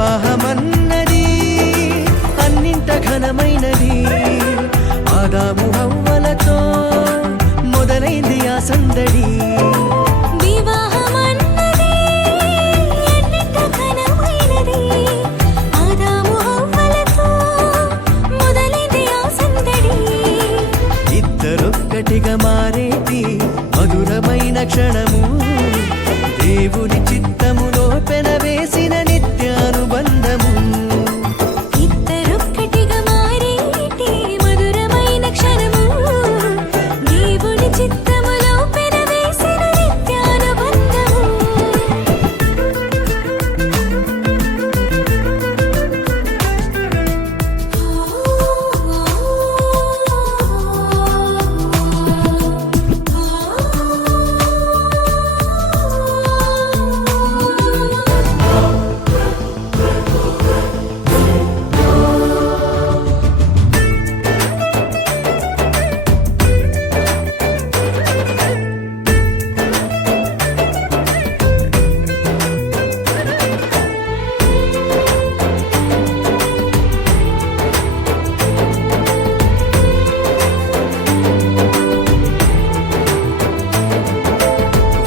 వివాహమన్నది అన్నింట ఘనమైనది. ఆదాము హవ్వలతో మొదలైంది ఆ సందడి. వివాహమన్నది అన్నింట ఘనమైనది. ఆదాము హవ్వలతో మొదలైంది ఆ సందడి. ఇద్దరొక్కటిగా మారేటి మధురమైన క్షణము, దేవుని చిత్తములో పెనవేసిన నిత్యానుబంధము. ఇద్దరొక్కటిగా మారేటి మధురమైన క్షణము, దేవుని చిత్తములో పెనవేసిన నిత్యానుబంధము.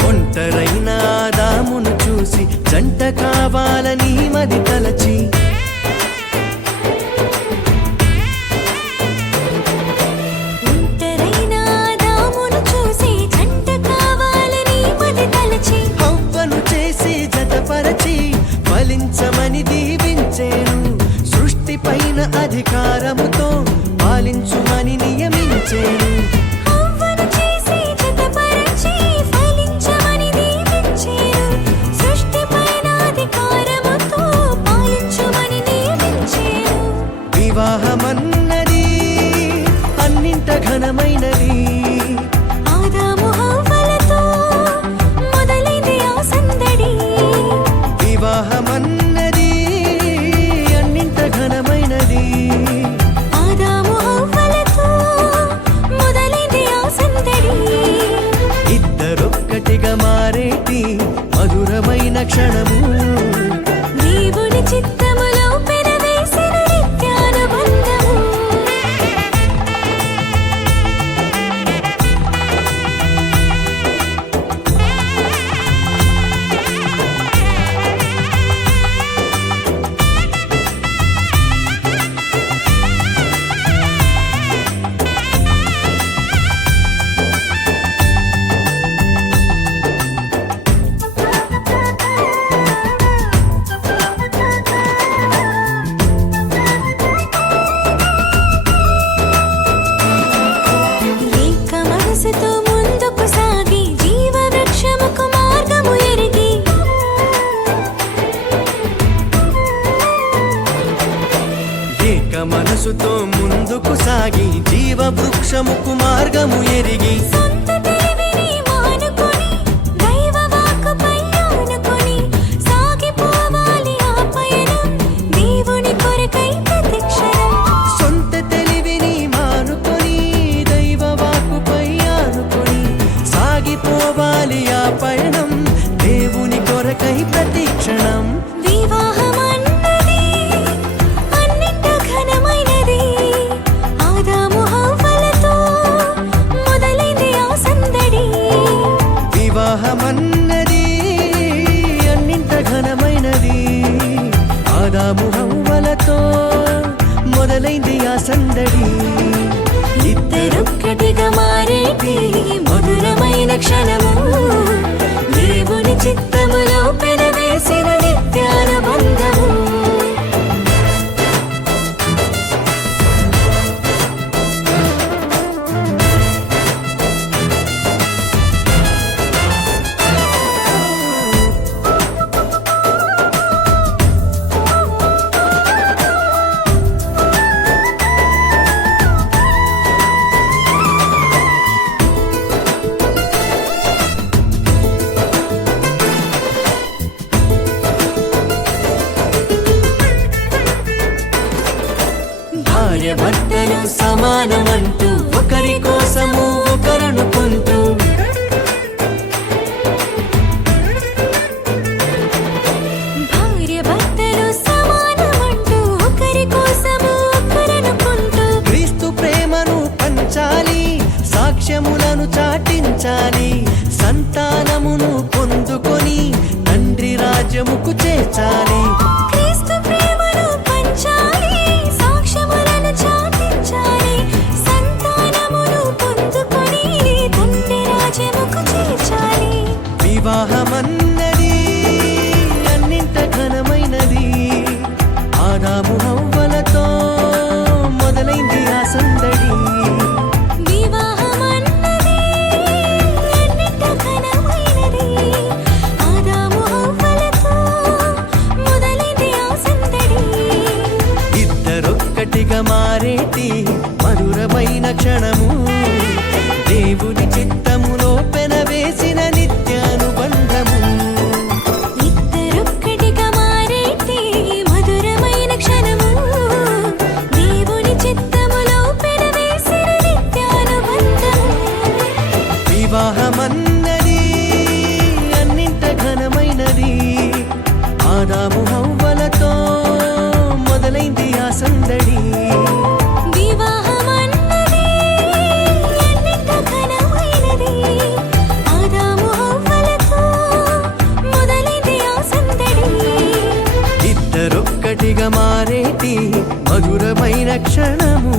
ఒంటరైన ఆదామును చూసి జంట కావాలని మది తలచి, ఒంటరైన ఆదామును చూసి జంట కావాలని మది తలచి, హవ్వను చేసి జతపరచి ఫలించమని దీవించేను. సృష్టి పైన అధికారముతో పాలించుమని నియమించేను. హవ్వను చేసి జతపరచి ఫలించమని దీవించేను. సృష్టిపైన అధికారముతో పాలించుమని నియమించేను. వివాహమన్నది అన్నింట ఘనమైనది. ఆదాము హవ్వలతో మొదలైంది ఆ సందడి. వివాహమన్నది అన్నింట ఘనమైనది. ఆదాము హవ్వలతో మొదలైంది ఆ సందడి. ఇద్దరొక్కటిగా మారేటి మధురమైన క్షణము, దేవుని చిత్తములో పెనవేసిన నిత్యానుబంధము. ఏక మనసుతో ముందుకు సాగి జీవవృక్షముకు మార్గము ఎరిగి, ఏక మనసుతో ముందుకు సాగి జీవవృక్షముకు మార్గము ఎరిగి, సొంత తెలివిని మానుకొని దైవ వాక్కుపై ఆనుకొని సాగిపోవాలి ఆ పయనం దేవుని కొరకై ప్రతిక్షణం. సొంత తెలివిని మానుకొని దైవ వాక్కుపై ఆనుకొని సాగిపోవాలి ఆ పయనం దేవుని కొరకై ప్రతిక్షణం. వివాహమన్నది అన్నింట ఘనమైనది. ఆదాము హవ్వలతో మొదలైంది ఆ సందడి. వివాహమన్నది అన్నింట ఘనమైనది. ఆదాము హవ్వలతో మొదలైంది ఆ సందడి. ఇద్దరొక్కటిగా మారేటి మధురమైన క్షణము, దేవుని చిత్తములో పెనవేసిన నిత్యానుబంధము. భార్యభర్తలు సమానమంటూ ఒకరి కోసము ఒకరనుకుంటూ భార్య భర్తలు సమానమంటూ సాక్ష్యములను చాటించాలి, సంతానమును పొందుకొని తండ్రి రాజ్యముకు చేర్చాలి. క్రీస్తు ప్రేమను పంచాలి, సాక్ష్యములను చాటించాలి, సంతానమును పొందుకొని తండ్రి రాజ్యముకు చేర్చాలి. వివాహమన్నది అన్నింట ఘనమైనది, ఆదాము హవ్వలతో మొదలైంది ఆ సందడి. వివాహమన్నది అన్నింట ఘనమైనది, ఆదాము హవ్వలతో మొదలైంది ఆ సందడి. ఇద్దరొక్కటిగా మారేటి మధురమైన క్షణము, దేవుని చిత్తములో పెనవేసిన నిత్యానుబంధము. ఇద్దరొక్కటిగా మారేటి మధురమైన క్షణము, దేవుని చిత్తములో పెనవేసిన నిత్యానుబంధము. వివాహమన్నది అన్నింట ఘనమైనది, ఆదాము హవ్వలతో మొదలైంది ఆ సందడి. వివాహమన్నది అన్నింట ఘనమైనది, ఆదాము హవ్వలతో మొదలైంది ఆ సందడి. ఇద్దరొక్కటిగా మారేటి మధురమైన క్షణము.